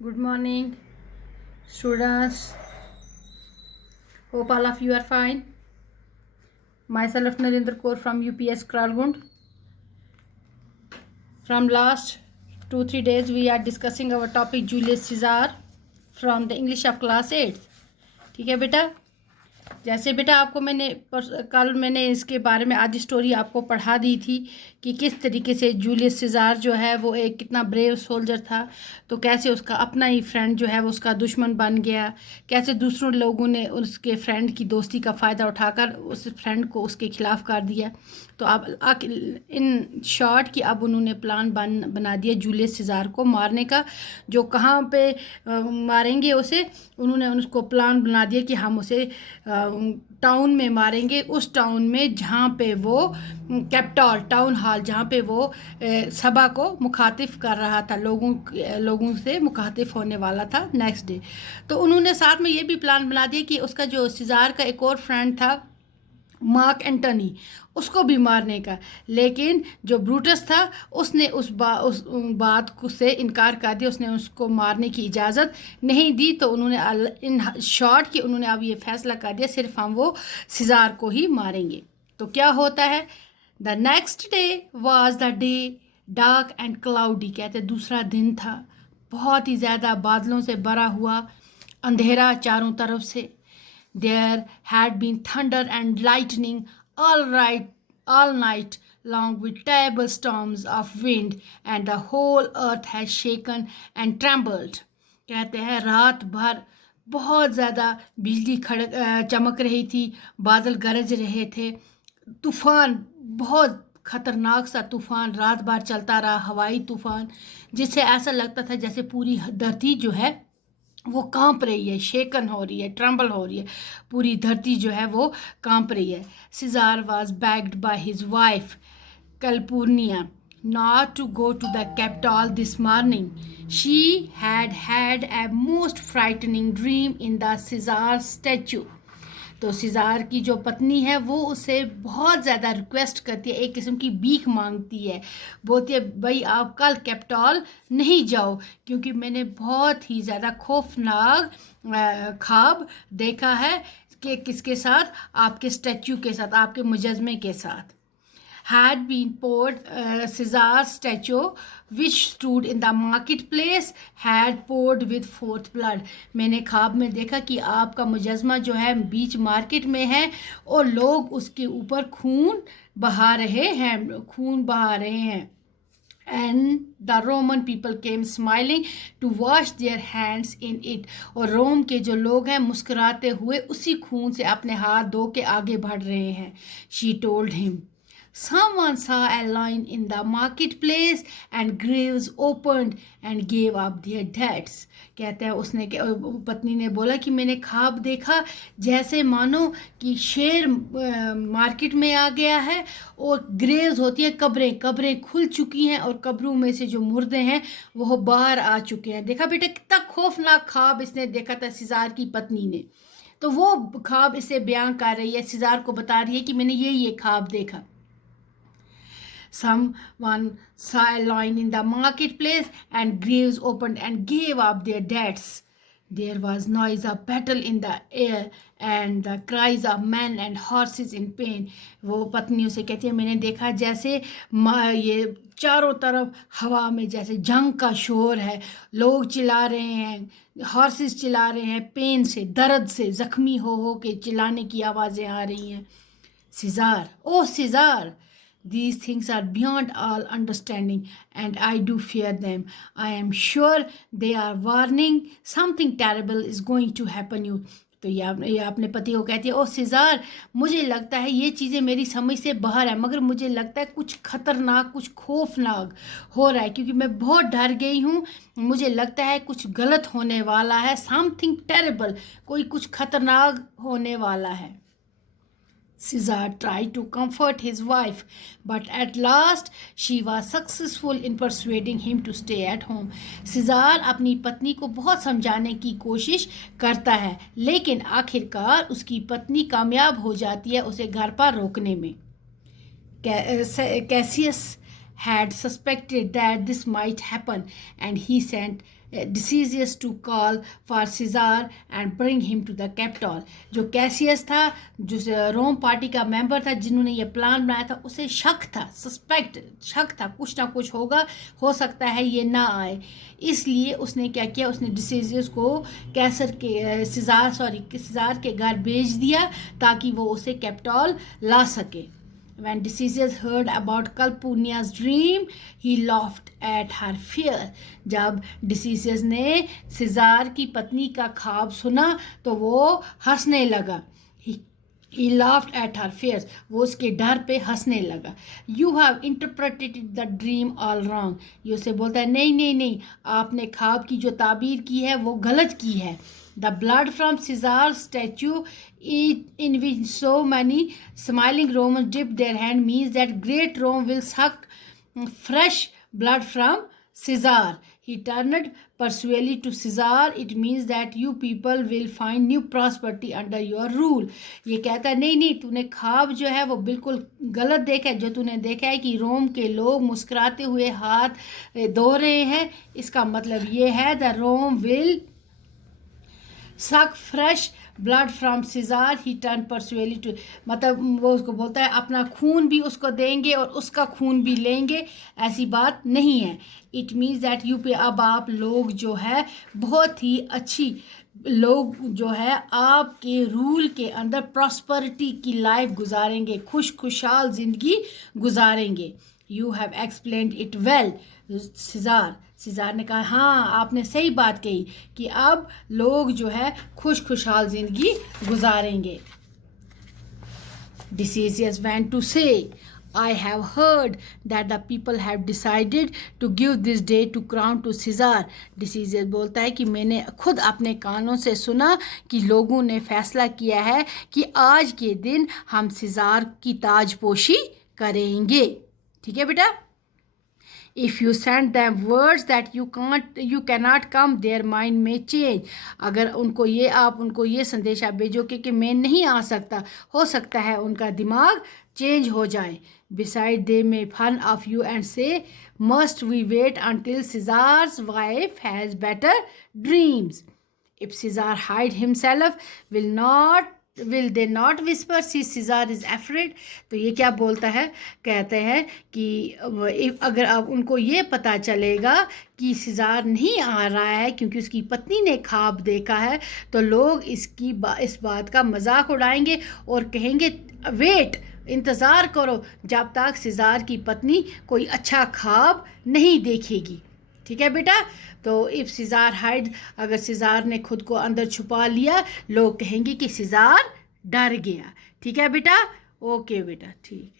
Good morning, students. Hope all of you are fine. Myself Narendra Kaur from UPS Kralgund. From last 2-3 days we are discussing our topic Julius Caesar from the English of class 8th. ठीक है बेटा, जैसे बेटा आपको कल मैंने इसके बारे में आधी स्टोरी आपको पढ़ा दी थी कि किस तरीके से जूलियस सीज़ार जो है वो एक कितना ब्रेव सोल्जर था, तो कैसे उसका अपना ही फ्रेंड जो है वो उसका दुश्मन बन गया, कैसे दूसरों लोगों ने उसके फ्रेंड की दोस्ती का फ़ायदा उठाकर उस फ्रेंड को उसके ख़िलाफ़ कर दिया। तो अब इन शॉर्ट कि अब उन्होंने प्लान बना दिया जूलियस सीज़ार को मारने का। जो कहाँ पे मारेंगे उसे, उन्होंने उसको प्लान बना दिया कि हम उसे टाउन में मारेंगे, उस टाउन में जहाँ पे वो कैपिटॉल टाउन हॉल जहाँ पे वो सभा को मुखातिब कर रहा था, लोगों से मुखातिब होने वाला था नेक्स्ट डे। तो उन्होंने साथ में ये भी प्लान बना दिया कि उसका जो सीज़ार का एक और फ्रेंड था मार्क एंटनी, उसको भी मारने का, लेकिन जो ब्रूटस था उसने उस बात से इनकार कर दिया, उसने उसको मारने की इजाज़त नहीं दी। तो उन्होंने इन शॉर्ट कि उन्होंने अब ये फैसला कर दिया सिर्फ हम वो सीज़ार को ही मारेंगे। तो क्या होता है, the next day was the day dark and cloudy, कहते दूसरा दिन था बहुत ही ज़्यादा बादलों से भरा हुआ, अंधेरा चारों तरफ से। There had been thunder and lightning all night long with terrible storms of wind, and the whole earth had shaken and trembled. कहते हैं रात भर बहुत ज़्यादा बिजली चमक रही थी, बादल गरज रहे थे, तूफ़ान बहुत ख़तरनाक सा तूफ़ान रात भर चलता रहा, हवाई तूफ़ान, जिससे ऐसा लगता था जैसे पूरी धरती जो है वो कांप रही है, शेकन हो रही है, ट्रम्बल हो रही है, पूरी धरती जो है वो कांप रही है। Caesar was begged by his wife Calpurnia not to go to the capital this morning. She had a most frightening dream in the Caesar statue. तो सीज़ार की जो पत्नी है वो उसे बहुत ज़्यादा रिक्वेस्ट करती है, एक किस्म की भीख मांगती है, बोलती है भाई आप कल कैपिटॉल नहीं जाओ, क्योंकि मैंने बहुत ही ज़्यादा खौफनाक ख्वाब देखा है कि किसके साथ, आपके स्टैचू के साथ, आपके मुजस्मे के साथ। Had been poured, Caesar's statue which stood in the marketplace had poured with forth blood. मैंने ख्वाब में देखा कि आपका मुजस्मा जो है बीच मार्केट में है और लोग उसके ऊपर खून बहा रहे हैं। And the Roman people came smiling to wash their hands in it. और रोम के जो लोग हैं मुस्कुराते हुए उसी खून से अपने हाथ धो के आगे बढ़ रहे हैं। She told him, someone saw a lion in the marketplace and graves opened and gave up their deads. कहते हैं उसने पत्नी ने बोला कि मैंने ख्वाब देखा जैसे मानो कि शेर मार्केट में आ गया है और ग्रेव्स होती हैं, कब्रें खुल चुकी हैं और कब्रों में से जो मुर्दे हैं वो बाहर आ चुके हैं। देखा बेटा कितना खौफनाक ख्वाब इसने देखा था सीज़ार की पत्नी ने। तो वो ख्वाब इसे बयान कर रही है, सीज़ार को बता रही है कि मैंने ये ख्वाब देखा। Someone saw a lion in the marketplace and graves opened and gave up their deads. There was noise of battle in the air and the cries of men and horses in pain. वो पत्नियों से कहती है मैंने देखा जैसे ये चारों तरफ हवा में जैसे जंग का शोर है, लोग चिल्ला रहे हैं, हॉर्सेस चिल्ला रहे हैं, पेन से, दर्द से जख्मी हो के चिल्लाने की आवाज़ें आ रही हैं। सीज़ार, ओ सीज़ार, these things are beyond all understanding and I do fear them. I am sure they are warning something terrible is going to happen you. तो ये अपने पति को कहती है, ओ सीज़ार मुझे लगता है ये चीज़ें मेरी समझ से बाहर है, मगर मुझे लगता है कुछ खतरनाक, कुछ खौफनाक हो रहा है, क्योंकि मैं बहुत डर गई हूँ, मुझे लगता है कुछ गलत होने वाला है, समथिंग टेरेबल, कोई कुछ खतरनाक होने वाला है। Caesar tried to comfort his wife, but at last she was successful in persuading him to stay at home. Caesar अपनी पत्नी को बहुत समझाने की कोशिश करता है, लेकिन आखिरकार उसकी पत्नी कामयाब हो जाती है उसे घर पर रोकने में। Cassius had suspected that this might happen, and he sent Decius to call for Caesar and bring him to the Capitol. जो कैसियस था, जो रोम पार्टी का मेंबर था जिन्होंने ये प्लान बनाया था, उसे शक था, शक था कुछ ना कुछ होगा, हो सकता है ये ना आए। इसलिए उसने क्या किया, उसने डिसीजियस को सीज़ार के घर भेज दिया ताकि वो उसे कैपिटल ला सके। When Decius heard about Calpurnia's dream, he laughed at her fear. जब डिसीसियस ने सीज़ार की पत्नी का ख्वाब सुना तो वो हंसने लगा। He laughed at her fears. वो उसके डर पे हंसने लगा। You have interpreted the dream all wrong. ये उसे बोलता है नहीं, आपने ख्वाब की जो ताबीर की है वो गलत की है। The blood from Caesar's statue, in which so many smiling Romans dipped their hand, means that great Rome will suck fresh blood from Caesar. He turned persuasively to Caesar. It means that you people will find new prosperity under your rule. ये कहता है नहीं, तूने ख्वाब जो है वो बिल्कुल गलत देखा है। जो तूने देखा है कि रोम के लोग मुस्कुराते हुए हाथ धो रहे हैं, इसका मतलब ये है the Rome will suck fresh blood from Caesar. He turned persuasively to, मतलब वो उसको बोलता है अपना खून भी उसको देंगे और उसका खून भी लेंगे, ऐसी बात नहीं है। इट मीन्स दैट यू पे अब आप लोग जो है बहुत ही अच्छी लोग जो है आपके रूल के अंदर प्रॉस्पेरिटी की लाइफ गुजारेंगे, खुशहाल ज़िंदगी गुजारेंगे। You have explained it well Caesar ने कहा हाँ आपने सही बात कही कि अब लोग जो है खुशहाल ज़िंदगी गुजारेंगे। Decius went to say, I have heard that the people have decided to give this day to crown to Caesar. Decius बोलता है कि मैंने खुद अपने कानों से सुना कि लोगों ने फैसला किया है कि आज के दिन हम सीज़ार की ताजपोशी करेंगे। ठीक है बेटा। If you send them words that you cannot come, their mind may change. अगर आप उनको ये संदेशा भेजोगे कि मैं नहीं आ सकता, हो सकता है उनका दिमाग चेंज हो जाए। Besides, they may fun of you and say, must we wait until Caesar's wife has better dreams? If Caesar hide himself, will they not whisper, see Caesar is afraid? तो ये क्या बोलता है, कहते हैं कि अगर आप उनको ये पता चलेगा कि सीज़ार नहीं आ रहा है क्योंकि उसकी पत्नी ने ख्वाब देखा है, तो लोग इस बात का मजाक उड़ाएंगे और कहेंगे वेट, इंतज़ार करो जब तक सीज़ार की पत्नी कोई अच्छा ख्वाब नहीं देखेगी। ठीक है बेटा। तो इफ़ सीज़ार हाइड, अगर सीज़ार ने खुद को अंदर छुपा लिया, लोग कहेंगे कि सीज़ार डर गया। ठीक है बेटा। ओके बेटा, ठीक।